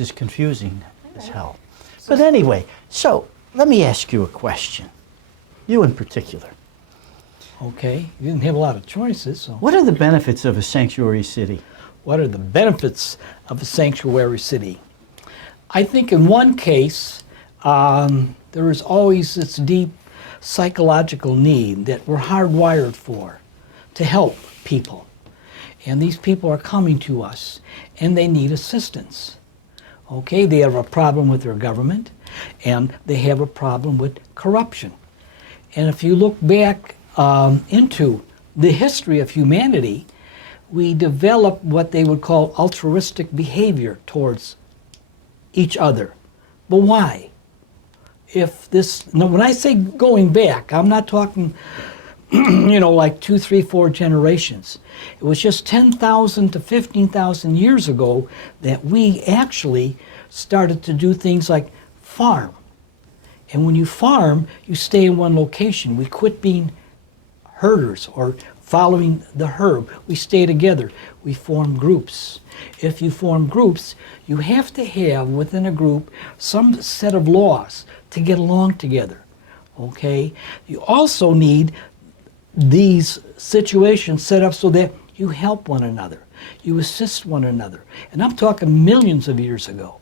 This is confusing as hell. But anyway, so let me ask you a question. You in particular. Okay, you didn't have a lot of choices, so. What are the benefits of a sanctuary city? What are the benefits of a sanctuary city? I think in one case, there is always this deep psychological need that we're hardwired for, to help people. And these people are coming to us, and they need assistance. Okay, they have a problem with their government, and they have a problem with corruption. And if you look back into the history of humanity, we develop what they would call altruistic behavior towards each other. But why? Now when I say going back, I'm not talking, like 2, 3, 4 generations. It was just 10,000 to 15,000 years ago that we actually started to do things like farm. And when you farm, you stay in one location. We quit being herders or following the herd. We stay together. We form groups. If you form groups, you have to have within a group some set of laws to get along together. Okay? You also need these situations set up so that you help one another. You assist one another. And I'm talking millions of years ago.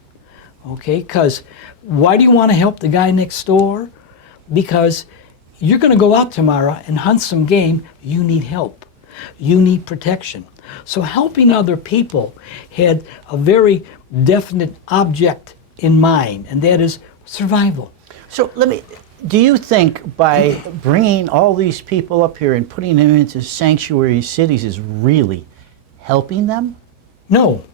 Okay? Because why do you want to help the guy next door? Because you're going to go out tomorrow and hunt some game. You need help. You need protection. So helping other people had a very definite object in mind, and that is survival. So do you think by bringing all these people up here and putting them into sanctuary cities is really helping them? No.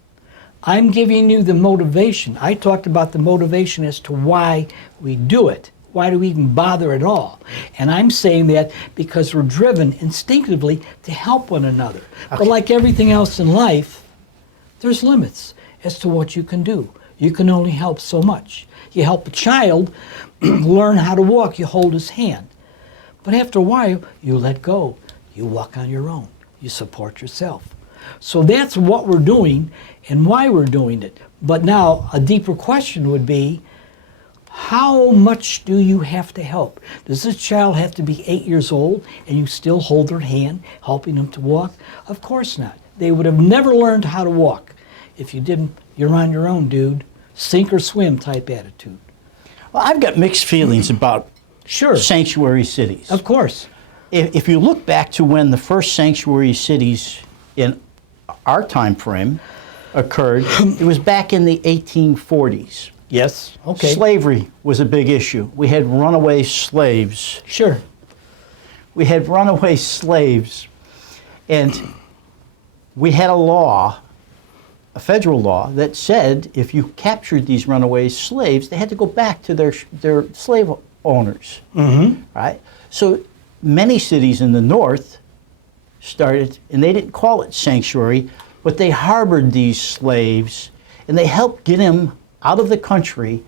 I'm giving you the motivation. I talked about the motivation as to why we do it. Why do we even bother at all? And I'm saying that because we're driven instinctively to help one another. Okay. But like everything else in life, there's limits as to what you can do. You can only help so much. You help a child learn how to walk, you hold his hand. But after a while, you let go. You walk on your own. You support yourself. So that's what we're doing and why we're doing it. But now a deeper question would be, how much do you have to help? Does this child have to be 8 years old and you still hold their hand, helping them to walk? Of course not. They would have never learned how to walk if you didn't. You're on your own, dude. Sink or swim type attitude. Well, I've got mixed feelings about sanctuary cities. Of course. If you look back to when the first sanctuary cities in our time frame occurred, it was back in the 1840s. Yes, okay. Slavery was a big issue. We had runaway slaves. Sure. We had runaway slaves, and we had a law, a federal law, that said if you captured these runaway slaves, they had to go back to their slave owners. Mm-hmm. Right? So many cities in the north started, and they didn't call it sanctuary, but they harbored these slaves, and they helped get them out of the country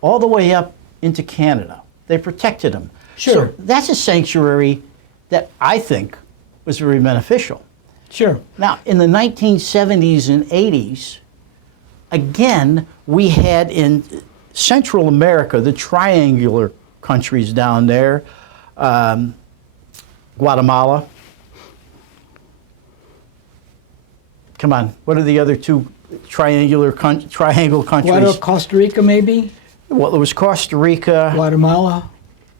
all the way up into Canada. They protected them. Sure. So that's a sanctuary that I think was very beneficial. Sure. Now, in the 1970s and 80s, again, we had in Central America, the triangular countries down there, Guatemala. Come on, what are the other two triangle countries? Costa Rica, maybe? Well, it was Costa Rica. Guatemala.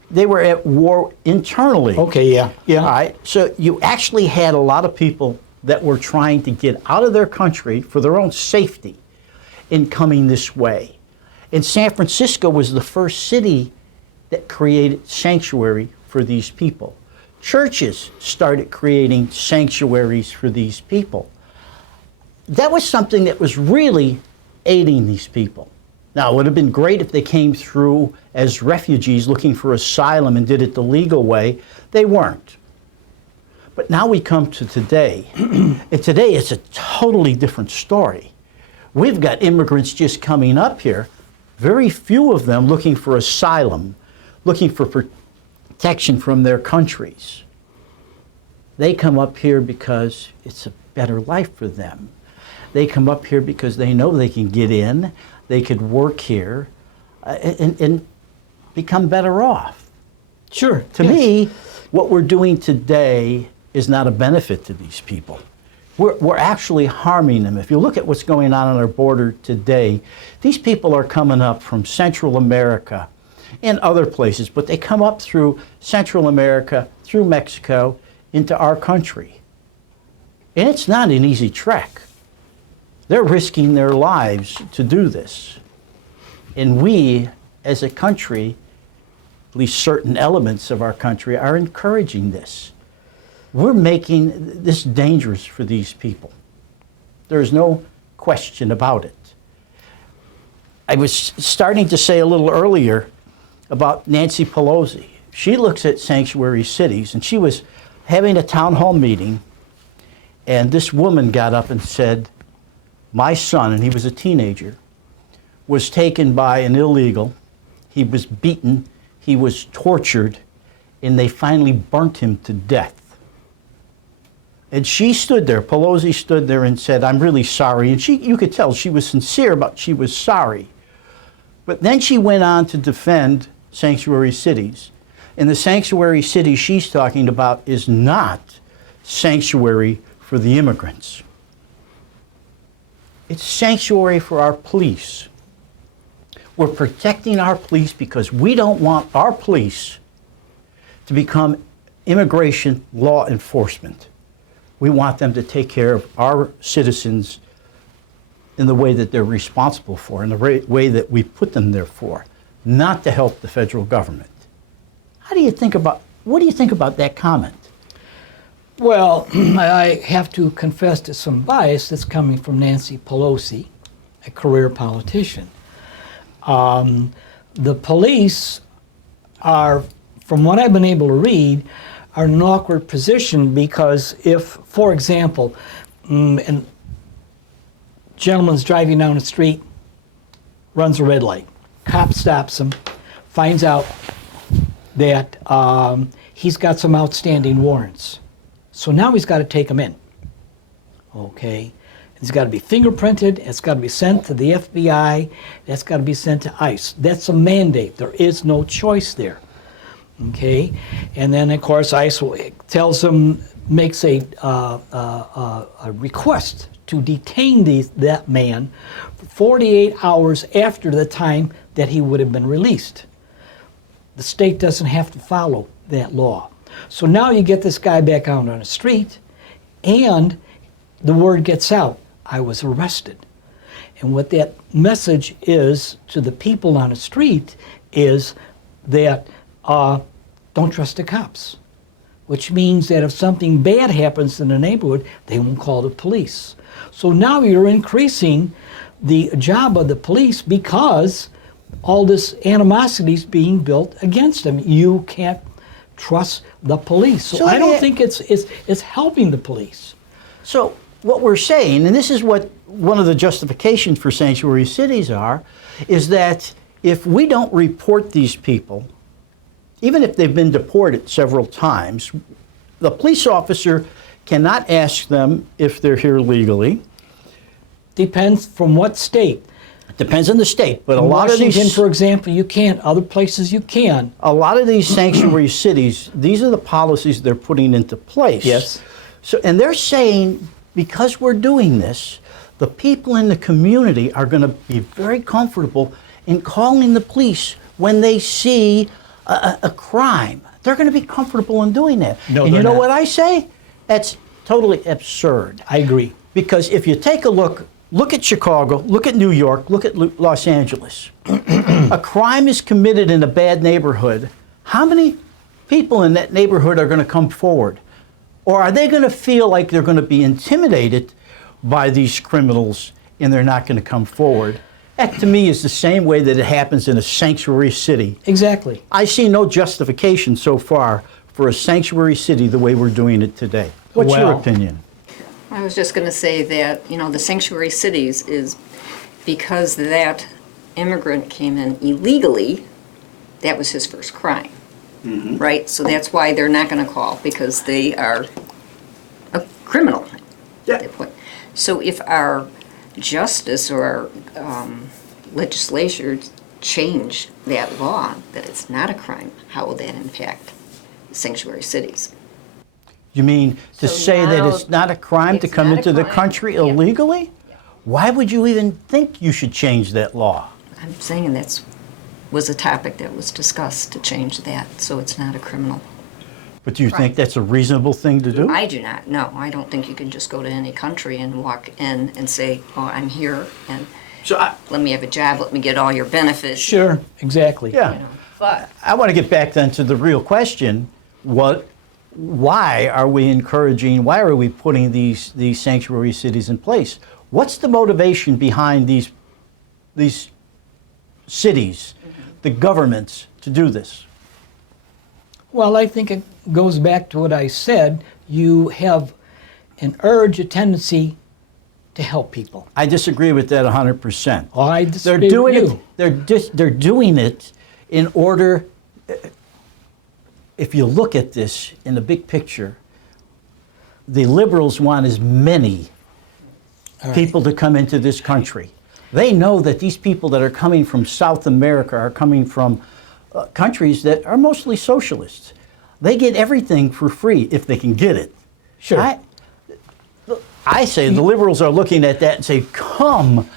They were at war internally. Okay, yeah. All right. So you actually had a lot of people that were trying to get out of their country for their own safety in coming this way. And San Francisco was the first city that created sanctuary for these people. Churches started creating sanctuaries for these people. That was something that was really aiding these people. Now, it would have been great if they came through as refugees looking for asylum and did it the legal way. They weren't. But now we come to today, and today it's a totally different story. We've got immigrants just coming up here, very few of them looking for asylum, looking for protection from their countries. They come up here because it's a better life for them. They come up here because they know they can get in, they could work here and become better off. Sure. To me, what we're doing today is not a benefit to these people. We're actually harming them. If you look at what's going on our border today, these people are coming up from Central America and other places, but they come up through Central America, through Mexico, into our country. And it's not an easy trek. They're risking their lives to do this. And we, as a country, at least certain elements of our country, are encouraging this. We're making this dangerous for these people. There's no question about it. I was starting to say a little earlier about Nancy Pelosi. She looks at sanctuary cities, and she was having a town hall meeting, and this woman got up and said, my son, and he was a teenager, was taken by an illegal. He was beaten, he was tortured, and they finally burnt him to death. And she stood there, Pelosi stood there and said, I'm really sorry. And you could tell she was sincere, but she was sorry. But then she went on to defend sanctuary cities. And the sanctuary city she's talking about is not sanctuary for the immigrants. It's sanctuary for our police. We're protecting our police because we don't want our police to become immigration law enforcement. We want them to take care of our citizens in the way that they're responsible for, in the way that we put them there for, not to help the federal government. What do you think about that comment? Well, I have to confess to some bias that's coming from Nancy Pelosi, a career politician. The police are, from what I've been able to read, are in an awkward position because if, for example, a gentleman's driving down the street, runs a red light, cop stops him, finds out that he's got some outstanding warrants. So now he's got to take him in. Okay? It's got to be fingerprinted, it's got to be sent to the FBI, that's got to be sent to ICE. That's a mandate. There is no choice there. Okay? And then, of course, ICE tells him, makes a request to detain that man for 48 hours after the time that he would have been released. The state doesn't have to follow that law. So now you get this guy back out on the street, and the word gets out, I was arrested. And what that message is to the people on the street is that don't trust the cops, which means that if something bad happens in the neighborhood, they won't call the police. So now you're increasing the job of the police because all this animosity is being built against them. You can't trust the police. So I don't think it's helping the police. So what we're saying, and this is what one of the justifications for sanctuary cities are, is that if we don't report these people, even if they've been deported several times, the police officer cannot ask them if they're here legally. Depends from what state. It depends on the state, but In a lot Washington, of these, for example, you can't. Other places you can. a lot of these sanctuary cities, these are the policies they're putting into place. Yes. So, and they're saying, because we're doing this, the people in the community are going to be very comfortable in calling the police when they see a crime. They're going to be comfortable in doing that. No, and you they're know not. what I say? That's totally absurd. I agree. Because if you take a look at Chicago, look at New York, look at Los Angeles. A crime is committed in a bad neighborhood. How many people in that neighborhood are going to come forward? Or are they going to feel like they're going to be intimidated by these criminals and they're not going to come forward? That, to me, is the same way that it happens in a sanctuary city. Exactly. I see no justification so far for a sanctuary city the way we're doing it today. What's your Well, opinion? I was just going to say that, the sanctuary cities is because that immigrant came in illegally, that was his first crime, right? So that's why they're not going to call, because they are a criminal at that point. So if our justice or our legislature change that law, that it's not a crime, how will that impact sanctuary cities? You mean to So say that now it's not a crime to it's come not a into the crime. country Yeah. illegally? Why would you even think you should change that law? I'm saying was a topic that was discussed to change that, so it's not a criminal. But do you think that's a reasonable thing to do? I do not, no, I don't think you can just go to any country and walk in and say, oh, I'm here, and So let me have a job, let me get all your benefits. Sure, exactly. yeah. You know. But I want to get back then to the real question. Why are we putting these sanctuary cities in place? What's the motivation behind these cities, the governments, to do this? Well, I think it goes back to what I said. You have an urge, a tendency to help people. I disagree with that 100%. Oh, I They're disagree doing with you. it. They're doing it in order. If you look at this in the big picture, the liberals want as many people to come into this country. They know that these people that are coming from South America are coming from countries that are mostly socialists. They get everything for free if they can get it. Sure. I say the liberals are looking at that and say, come,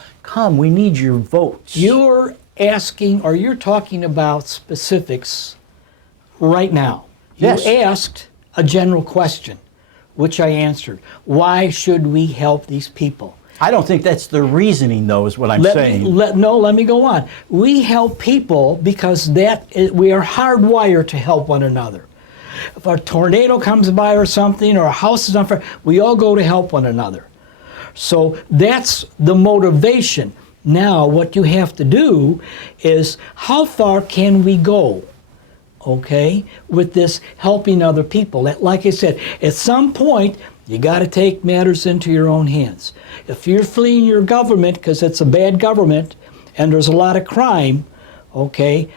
we need your votes. You're asking, or you're talking about specifics right now. Yes. You asked a general question, which I answered. Why should we help these people? I don't think that's the reasoning, though, is what I'm saying. Let me go on. We help people because we are hardwired to help one another. If a tornado comes by or something, or a house is on fire, we all go to help one another. So that's the motivation. Now, what you have to do is, how far can we go, okay, with this helping other people? Like I said, at some point, you got to take matters into your own hands. If you're fleeing your government because it's a bad government and there's a lot of crime, okay,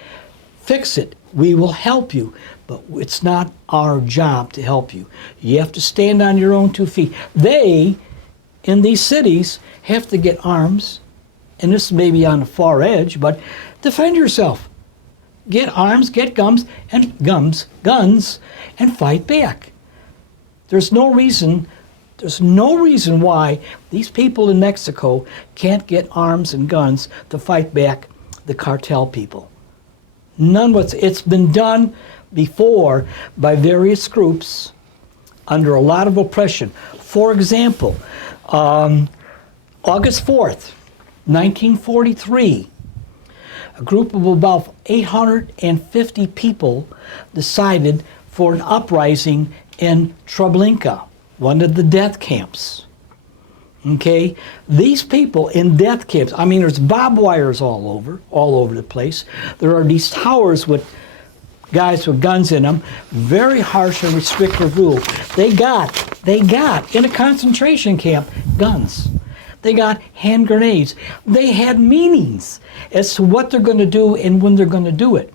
fix it. We will help you, but it's not our job to help you. You have to stand on your own 2 feet. They, in these cities, have to get arms, and this may be on the far edge, but defend yourself. Get arms, get guns, and fight back. There's no reason why these people in Mexico can't get arms and guns to fight back the cartel people. It's been done before by various groups under a lot of oppression. For example, August 4th, 1943, a group of about 850 people decided for an uprising in Treblinka, one of the death camps. Okay, these people in death camps, I mean, there's barbed wires all over the place. There are these towers with guys with guns in them, very harsh and restrictive rules. They got in a concentration camp guns. They got hand grenades. They had meanings as to what they're going to do and when they're going to do it.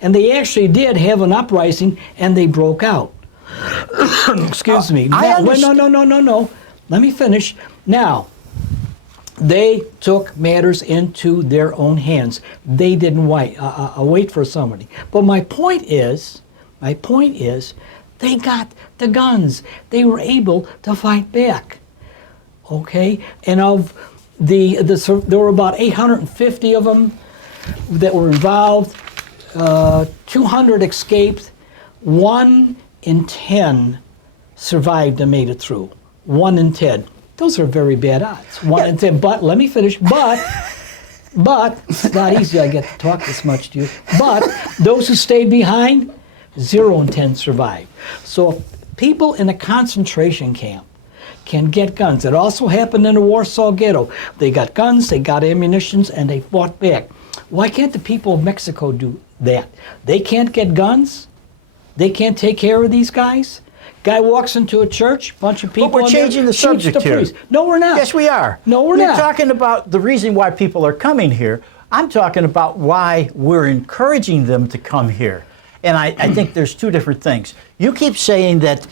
And they actually did have an uprising, and they broke out. Excuse me. No. Let me finish. Now, they took matters into their own hands. They didn't wait for somebody. But my point is, they got the guns. They were able to fight back. Okay, and of there were about 850 of them that were involved. 200 escaped. 1 in 10 survived and made it through. 1 in 10. Those are very bad odds. 1 in 10. But let me finish. But it's not easy. I get to talk this much to you. But those who stayed behind, 0 in 10 survived. So if people in a concentration camp can get guns. It also happened in the Warsaw Ghetto. They got guns, they got ammunitions, and they fought back. Why can't the people of Mexico do that? They can't get guns? They can't take care of these guys? Guy walks into a church, bunch of people. But we're changing the subject here. No, we're not. Yes, we are. No, we're not. You're talking about the reason why people are coming here. I'm talking about why we're encouraging them to come here. And I think there's 2 different things. You keep saying that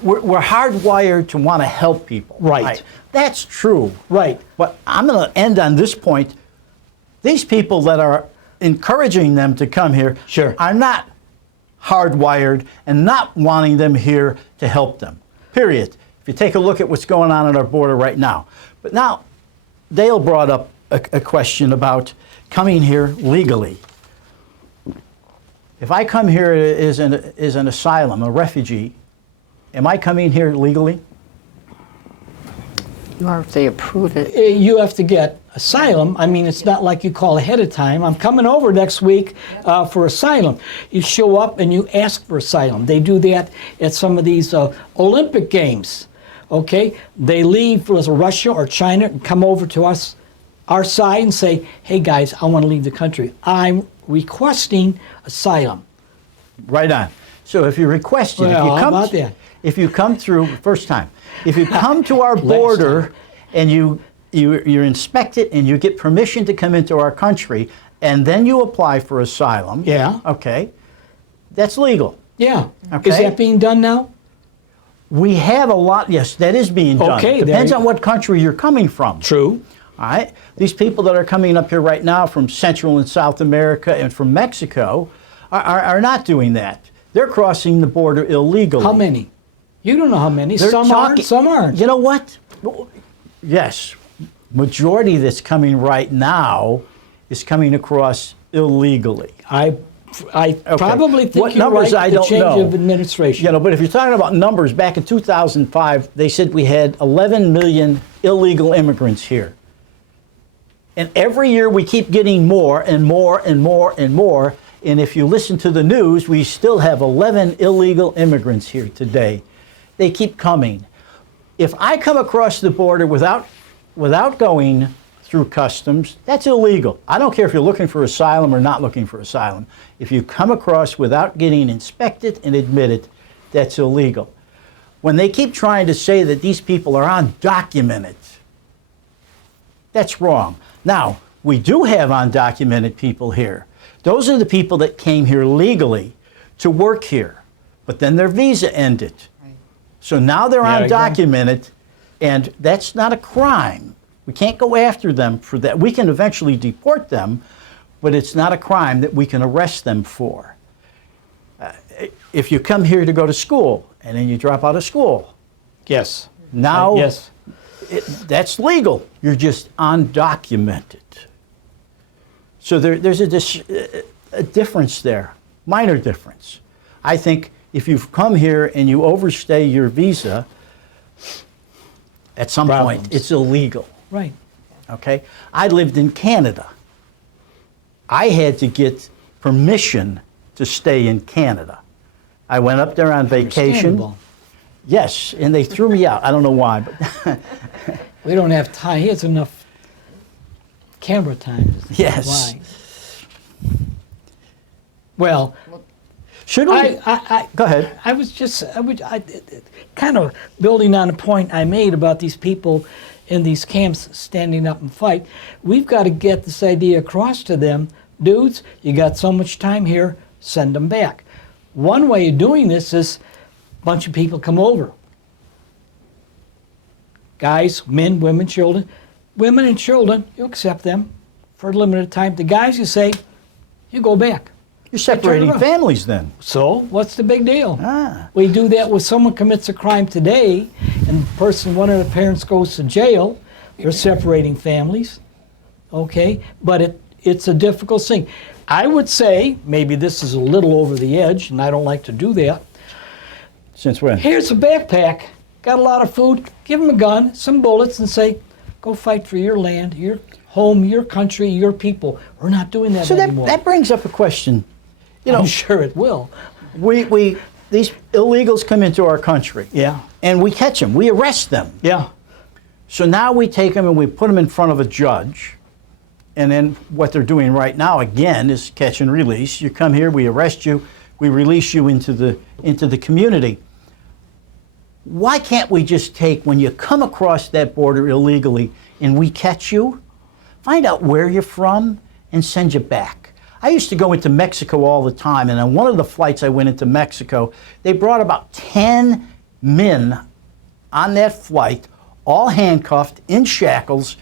we're hardwired to want to help people. Right. That's true. Right. But I'm going to end on this point. these people that are encouraging them to come here Sure. are not hardwired and not wanting them here to help them. Period. If you take a look at what's going on at our border right now. But now, Dale brought up a question about coming here legally. If I come here as an asylum, a refugee, am I coming here legally? You are if they approve it. You have to get asylum. I mean, it's not like you call ahead of time. I'm coming over next week for asylum. You show up and you ask for asylum. They do that at some of these Olympic Games. Okay? They leave for Russia or China and come over to us, our side, and say, hey guys, I want to leave the country. I'm requesting asylum. Right on. So if you request it, Well, how about that? if you come through first time, if you come to our border and you're inspected and you get permission to come into our country, and then you apply for asylum. Yeah. Okay. That's legal. Yeah. Okay. Is that being done now? We have a lot. Yes, that is being done. Okay, there Depends you on go. what country you're coming from. True. All right. These people that are coming up here right now from Central and South America and from Mexico are not doing that. They're crossing the border illegally. How many? You don't know how many. They're Some talking- aren't, some aren't. You know what? Yes, majority that's coming right now is coming across illegally. I probably think What you're numbers, right. I The don't change know. of administration. You know, but if you're talking about numbers, back in 2005, they said we had 11 million illegal immigrants here. And every year we keep getting more and more and more and more. And if you listen to the news, we still have 11 illegal immigrants here today. They keep coming. If I come across the border without going through customs, that's illegal. I don't care if you're looking for asylum or not looking for asylum. If you come across without getting inspected and admitted, that's illegal. When they keep trying to say that these people are undocumented, that's wrong. Now, we do have undocumented people here. Those are the people that came here legally to work here, but then their visa ended. So now they're Yeah, undocumented, and that's not a crime. We can't go after them for that. We can eventually deport them, but it's not a crime that we can arrest them for. If you come here to go to school, and then you drop out of school, Yes. now Yes. that's legal. You're just undocumented. So there's a difference there, minor difference. I think if you've come here and you overstay your visa, at some Problems. point it's illegal. Right. Okay? I lived in Canada. I had to get permission to stay in Canada. I went up there on vacation. Understandable. Yes, and they threw me out. I don't know why, but We don't have time. He has enough camera time. Yes. Why? Well, should we? Go ahead. I was kind of building on a point I made about these people in these camps standing up and fight. We've got to get this idea across to them. Dudes, you got so much time here, send them back. One way of doing this is a bunch of people come over. Guys, men, women, children. Women and children, you accept them for a limited time. The guys, you say, you go back. You're separating around. families then. So, what's the big deal? Ah. We do that when someone commits a crime today and the person, one of the parents goes to jail, you're separating families, okay? But it's a difficult thing. I would say, maybe this is a little over the edge, and I don't like to do that. Since when? Here's a backpack, got a lot of food, give them a gun, some bullets, and say, go fight for your land, your home, your country, your people. We're not doing that So anymore. that brings up a question. You know, I'm sure it will. these illegals come into our country. Yeah. And we catch them. We arrest them. Yeah. So now we take them and we put them in front of a judge. And then what they're doing right now, again, is catch and release. You come here, we arrest you, we release you into the community. Why can't we just take, when you come across that border illegally and we catch you, find out where you're from and send you back? I used to go into Mexico all the time, and on one of the flights I went into Mexico, they brought about 10 men on that flight, all handcuffed, in shackles,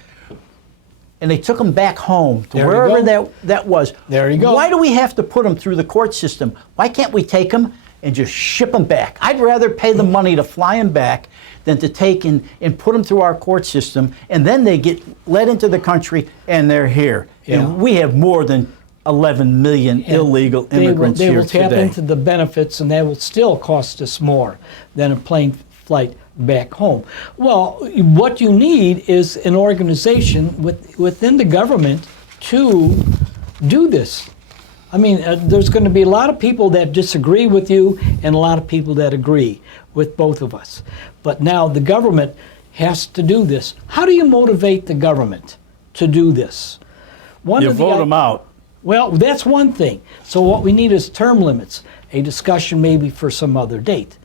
and they took them back home to There you wherever go. that was. There you go. Why do we have to put them through the court system? Why can't we take them and just ship them back? I'd rather pay the money to fly them back than to take and put them through our court system, and then they get let into the country and they're here. Yeah. And we have more than 11 million illegal immigrants they here will tap today. into the benefits, and that will still cost us more than a plane flight back home. Well, what you need is an organization within the government to do this. I mean, there's going to be a lot of people that disagree with you and a lot of people that agree with both of us. But now the government has to do this. How do you motivate the government to do this? You vote them out. Well, that's one thing. So what we need is term limits, a discussion maybe for some other date.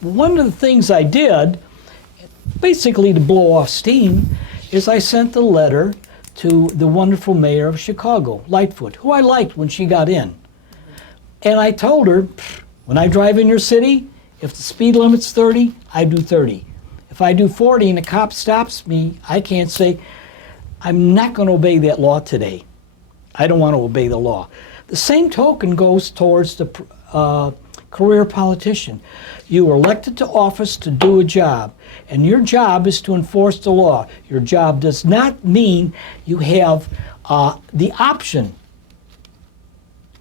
One of the things I did, basically to blow off steam, is I sent a letter to the wonderful mayor of Chicago, Lightfoot, who I liked when she got in. And I told her, when I drive in your city, if the speed limit's 30, I do 30. If I do 40 and a cop stops me, I can't say, I'm not going to obey that law today. I don't want to obey the law. The same token goes towards the career politician. You are elected to office to do a job, and your job is to enforce the law. Your job does not mean you have the option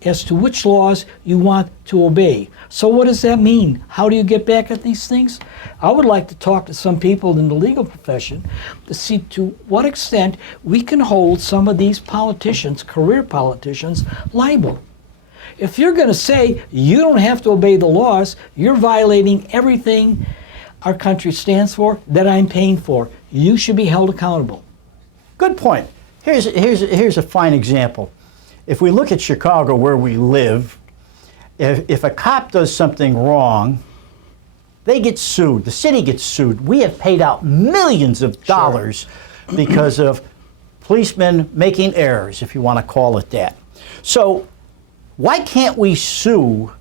as to which laws you want to obey. So what does that mean? How do you get back at these things? I would like to talk to some people in the legal profession to see to what extent we can hold some of these politicians, career politicians, liable. If you're going to say you don't have to obey the laws, you're violating everything our country stands for, that I'm paying for. You should be held accountable. Good point. Here's a fine example. If we look at Chicago where we live, if a cop does something wrong, they get sued. The city gets sued. We have paid out millions of dollars because of policemen making errors, if you want to call it that. So why can't we sue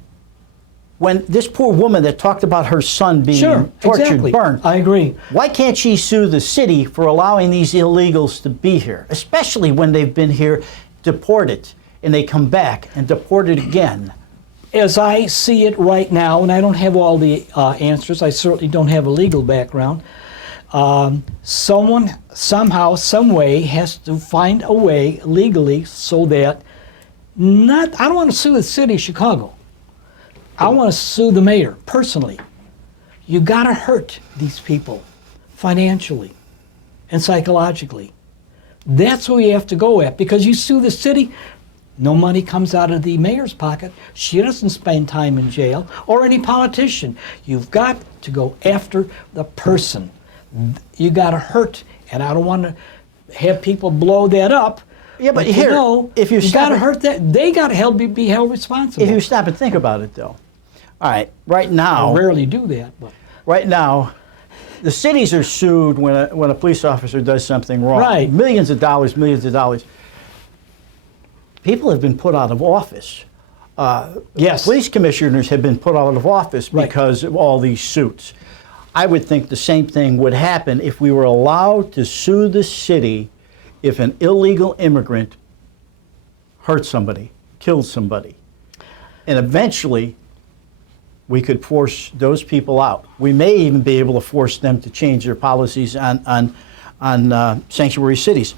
when this poor woman that talked about her son being tortured, exactly. burned? I agree. Why can't she sue the city for allowing these illegals to be here, especially when they've been here deported and they come back and deported again? As I see it right now, and I don't have all the answers, I certainly don't have a legal background, someone, somehow, some way has to find a way legally so that I don't want to sue the city of Chicago. I want to sue the mayor personally. You got to hurt these people financially and psychologically. That's what you have to go at, because you sue the city, no money comes out of the mayor's pocket. She doesn't spend time in jail, or any politician. You've got to go after the person. You got to hurt, and I don't want to have people blow that up. Yeah, but you here, know, if you got stop to it- hurt that. They got to be held responsible. If you stop and think about it, though, all right, right now, I rarely do that, but right now, the cities are sued when a police officer does something wrong. Right. Millions of dollars, millions of dollars. People have been put out of office. yes, Police commissioners have been put out of office Right. because of all these suits. I would think the same thing would happen if we were allowed to sue the city if an illegal immigrant hurt somebody, killed somebody. And eventually, we could force those people out. We may even be able to force them to change their policies on sanctuary cities.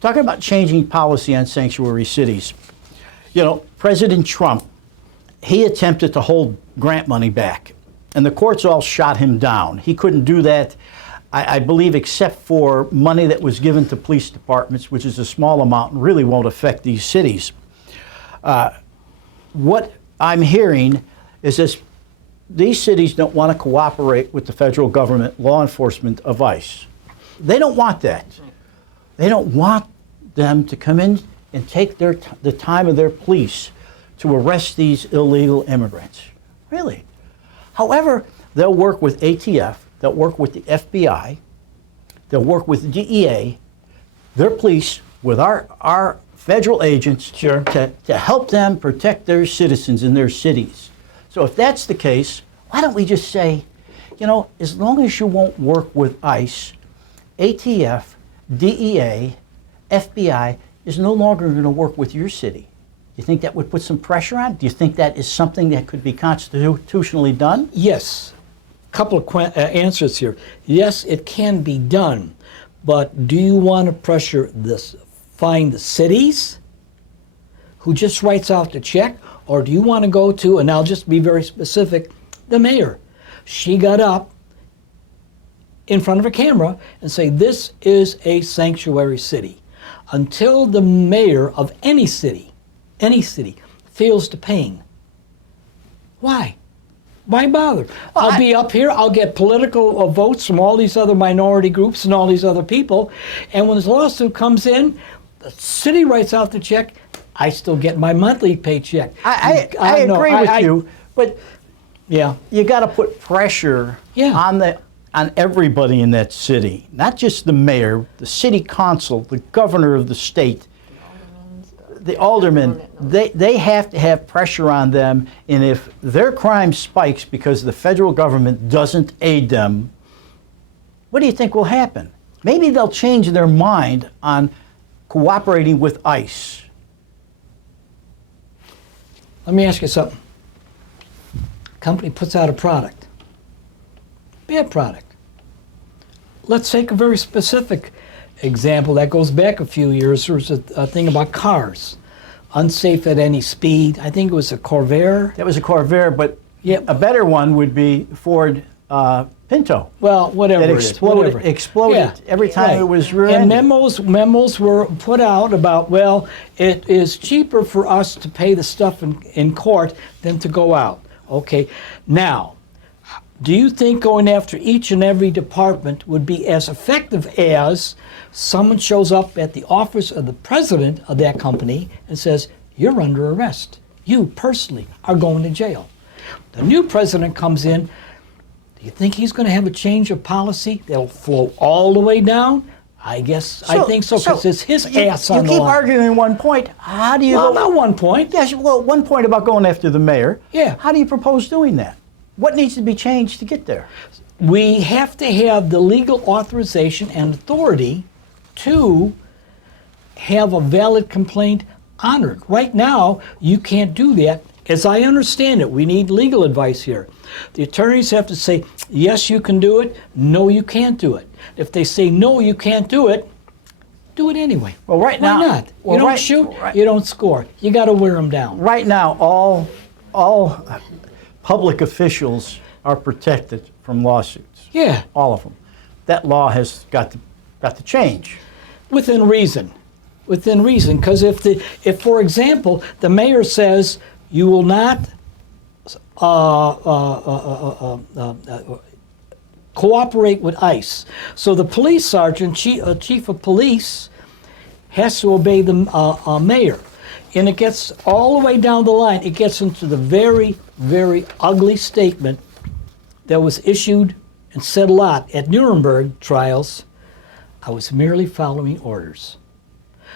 Talking about changing policy on sanctuary cities, you know, President Trump, he attempted to hold grant money back, and the courts all shot him down. He couldn't do that, I believe, except for money that was given to police departments, which is a small amount and really won't affect these cities. What I'm hearing is this: these cities don't want to cooperate with the federal government law enforcement of ICE. They don't want that. They don't want them to come in and take the time of their police to arrest these illegal immigrants. Really. However, they'll work with ATF, they'll work with the FBI, they'll work with the DEA, their police, with our federal agents Sure. to help them protect their citizens in their cities. So if that's the case, why don't we just say, you know, as long as you won't work with ICE, ATF, DEA, FBI is no longer going to work with your city. You think that would put some pressure on? Do you think that is something that could be constitutionally done? Yes. Couple of answers here. Yes, it can be done, but do you want to pressure find the cities who just writes out the check, or do you want to go to, and I'll just be very specific, the mayor? She got up in front of a camera and say, this is a sanctuary city. Until the mayor of any city, feels the pain. Why? Why bother? I'll be up here, I'll get political votes from all these other minority groups and all these other people, and when this lawsuit comes in, the city writes out the check, I still get my monthly paycheck. I agree with you, but yeah, you got to put pressure on everybody in that city, not just the mayor, the city council, the governor of the state, the aldermen. They have to have pressure on them, and if their crime spikes because the federal government doesn't aid them, what do you think will happen? Maybe they'll change their mind on cooperating with ICE. Let me ask you something. Company puts out a product, bad product. Let's take a very specific example that goes back a few years. There was a thing about cars, unsafe at any speed. I think it was a Corvair. That was a Corvair, but yeah, a better one would be Ford Pinto. Well, whatever that it is, whatever. exploded every time it was rear-ended. And memos were put out about, well, it is cheaper for us to pay the stuff in court than to go out. Okay, now, do you think going after each and every department would be as effective as someone shows up at the office of the president of that company and says, you're under arrest. You personally are going to jail. The new president comes in. Do you think he's going to have a change of policy that'll flow all the way down? I think so, because it's his ass on the line. You keep arguing one point. How do you Well, not one point. Yes, well, one point about going after the mayor. Yeah. How do you propose doing that? What needs to be changed to get there? We have to have the legal authorization and authority to have a valid complaint honored. Right now, you can't do that. As I understand it, we need legal advice here. The attorneys have to say, yes, you can do it. No, you can't do it. If they say, no, you can't do it anyway. Well, right now, why not? You don't shoot, you don't score. You got to wear them down. Right now, all public officials are protected from lawsuits. Yeah. All of them. That law has got to change. Within reason. Within reason. Because if, for example, the mayor says you will not cooperate with ICE. So the police sergeant, chief of police, has to obey the mayor. And it gets all the way down the line, it gets into the very, very ugly statement that was issued and said a lot at Nuremberg trials. I was merely following orders.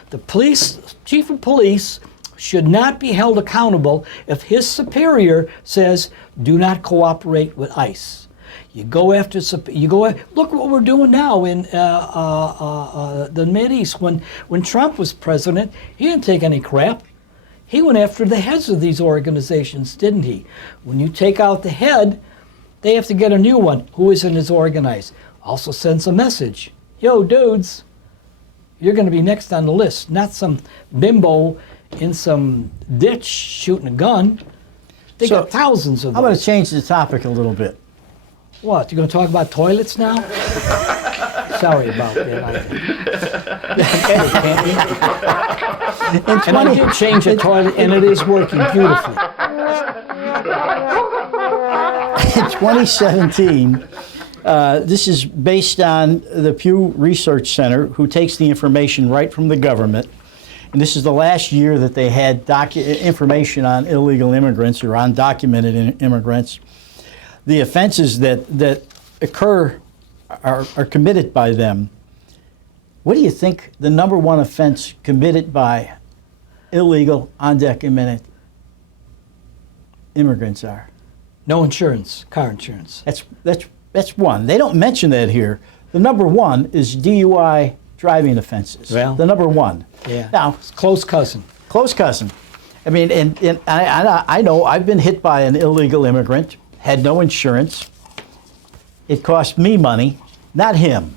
The chief of police should not be held accountable if his superior says, do not cooperate with ICE. Look what we're doing now in the Mideast. When Trump was president, he didn't take any crap. He went after the heads of these organizations, didn't he? When you take out the head, they have to get a new one who isn't as organized. Also sends a message. Yo, dudes, you're going to be next on the list, not some bimbo in some ditch shooting a gun. They got thousands of them. I'm going to change the topic a little bit. What, you're going to talk about toilets now? Sorry about that. You can edit, can't you? And I did change the toilet, and it is working beautifully. In 2017, this is based on the Pew Research Center, who takes the information right from the government. And this is the last year that they had information on illegal immigrants or undocumented immigrants. The offenses that occur are committed by them. What do you think the number one offense committed by illegal, undocumented immigrants are? No insurance, car insurance. That's one. They don't mention that here. The number one is DUI driving offenses. Well, the number one. Yeah. Now, It's close cousin. close cousin. I mean, and I know I've been hit by an illegal immigrant, had no insurance. It cost me money, not him.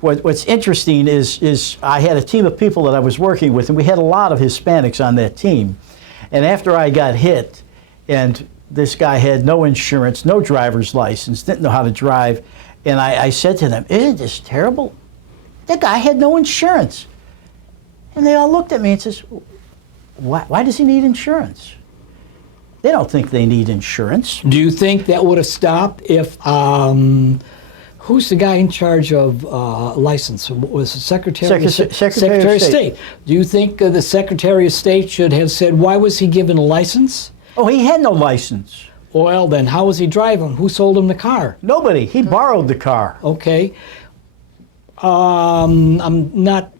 What's interesting is I had a team of people that I was working with, and we had a lot of Hispanics on that team. And after I got hit, and this guy had no insurance, no driver's license, didn't know how to drive, and I said to them, "Isn't this terrible? That guy had no insurance." And they all looked at me and says, why does he need insurance? They don't think they need insurance. Do you think that would have stopped if, who's the guy in charge of license? Was the Secretary of State? Do you think the Secretary of State should have said, why was he given a license? Oh, he had no license. Well, then how was he driving? Who sold him the car? Nobody. He borrowed the car. Okay. I'm not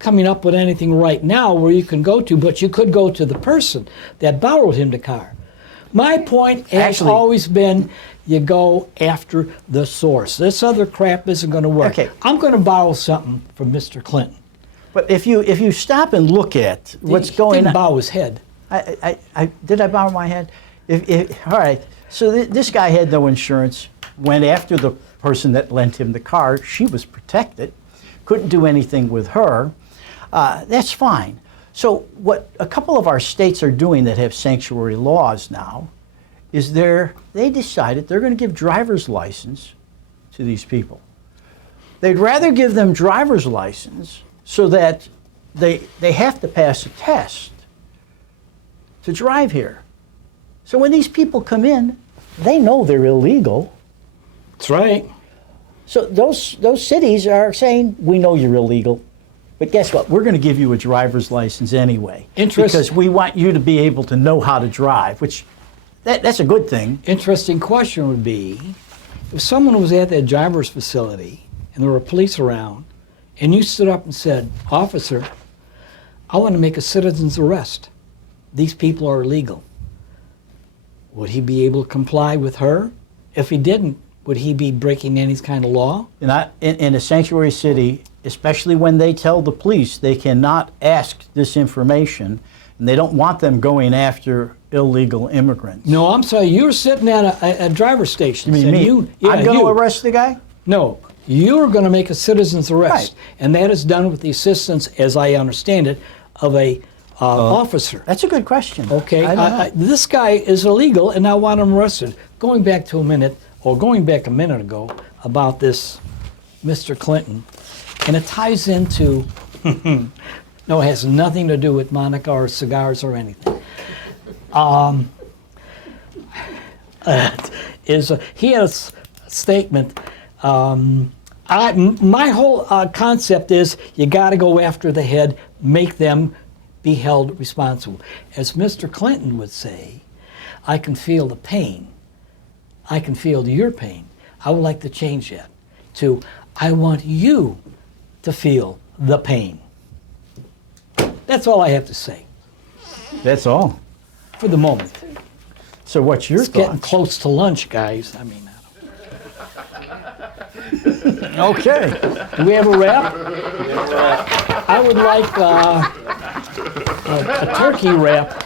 coming up with anything right now where you can go to, but you could go to the person that borrowed him the car. My point has always been you go after the source. This other crap isn't going to work. Okay. I'm going to borrow something from Mr. Clinton. But if you stop and look at what's going Didn't on. bow his head. Did I bow my head? All right. So this guy had no insurance, went after the person that lent him the car. She was protected, couldn't do anything with her. That's fine. So what a couple of our states are doing that have sanctuary laws now is they decided they're going to give driver's license to these people. They'd rather give them driver's license so that they have to pass a test to drive here. So when these people come in, they know they're illegal. That's right. So those cities are saying, we know you're illegal, but guess what? We're going to give you a driver's license anyway. Because we want you to be able to know how to drive, which that's a good thing. Interesting question would be, if someone was at that driver's facility and there were police around, and you stood up and said, "Officer, I want to make a citizen's arrest. These people are illegal." Would he be able to comply with her? If he didn't, would he be breaking any kind of law? In a sanctuary city, especially when they tell the police they cannot ask this information, and they don't want them going after illegal immigrants. No, I'm sorry. You were sitting at a driver's station. You mean me? I'm going to arrest the guy? No. You're going to make a citizen's arrest. Right. And that is done with the assistance, as I understand it, of a officer. That's a good question. Okay. This guy is illegal, and I want him arrested. Going back a minute ago about this Mr. Clinton, and it ties into, no, it has nothing to do with Monica or cigars or anything. He had a statement. My whole concept is you got to go after the head, make them be held responsible. As Mr. Clinton would say, I can feel the pain. I can feel your pain. I would like to change that to, I want you to feel the pain. That's all I have to say. That's all? For the moment. So what's your thoughts? It's getting close to lunch, guys. I mean, okay. Do we have a wrap? I would like a turkey wrap